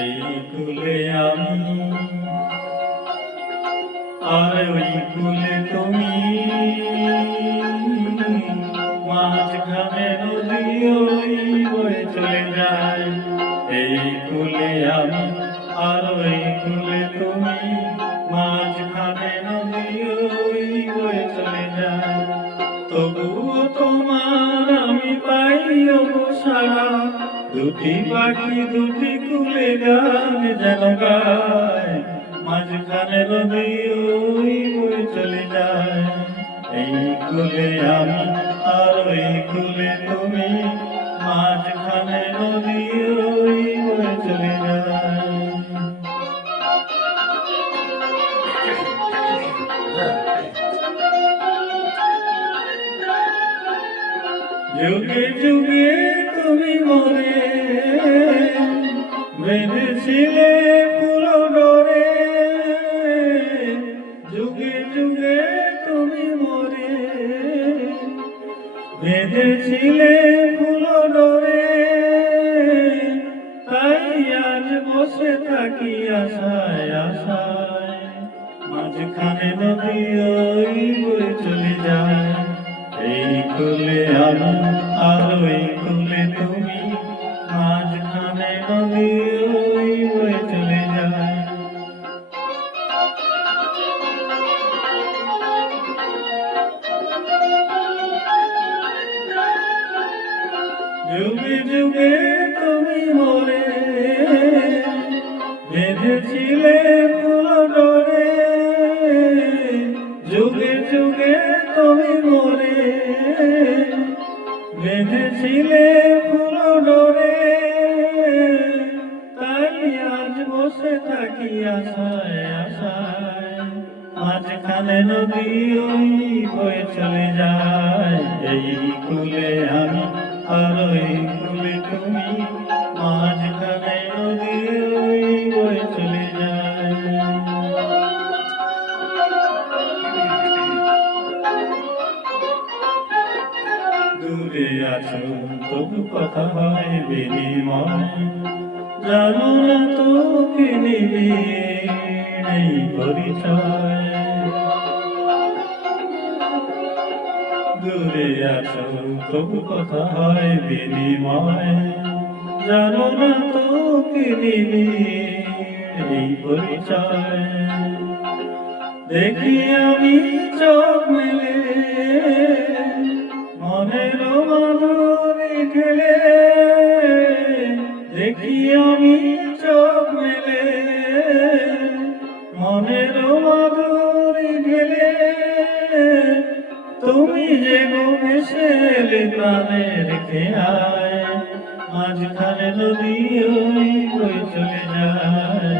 এই কুলে আমি আর ওই কুলে তুমি, মাঝখানে নদী ওই বয়ে চলে যায়। এই কুলে আমি আর ওই কুলে তুমি, মাঝখানে নদী ওই বয়ে চলে যায়। তবুও তোমার আমি পাই গো সারা, দুটি পাখি দুটি কুলে গান যেন গায়। মাঝখানে নদী ওই বয়ে চলে যায়। এই কুলে আমি আর ওই কুলে তুমি, মাঝখানে নদী ওই বয়ে চলে যায়। যুগে যুগে তুমি মরে বেঁধেছিলে ফুল ডোরে। যুগে যুগে তুমি মরে বেঁধেছিলে ফুল ডোরে। তাই আজ বসে থাকি আশায় আশায়, মাঝখানে নদী ওই বয়ে চলে যায়। এই কুলে আমি আর ওই কুলে তুমি, মাঝখানে নদী ওই বয়ে চলে যায়। যুগে যুগে তুমি মরে বেঁধেছিলে ফুল ডোরে। যুগে যুগে তুমি মরে বেঁধেছিলে ফুল ডোরে। তাই আজ বসে থাকি আশায় আশায়, মাঝখানে নদী ওই বয়ে চলে যায়। এই কুলে আমি আর ওই কুলে তুমি, মাঝখানে নদী ওই বয়ে চলে যায়। দূরে আছো তবু কথা হয় বিনিময়, জানো না তো কি নিবি এই পরিচয়। দূরে আছো তবু কথা হয় বিনিময়, জানো না তো কি নিবি এই পরিচয়। দেখি আমি চোখ মেলে মনের মাধুরী ঢেলে। দেখি আমি চোখ মেলে মনের মাধুরী ঢেলে। তুমি যে গো ভেসে এলে প্রাণে রেখে আয়, মাঝখানে নদী ওই বয়ে চলে যায়।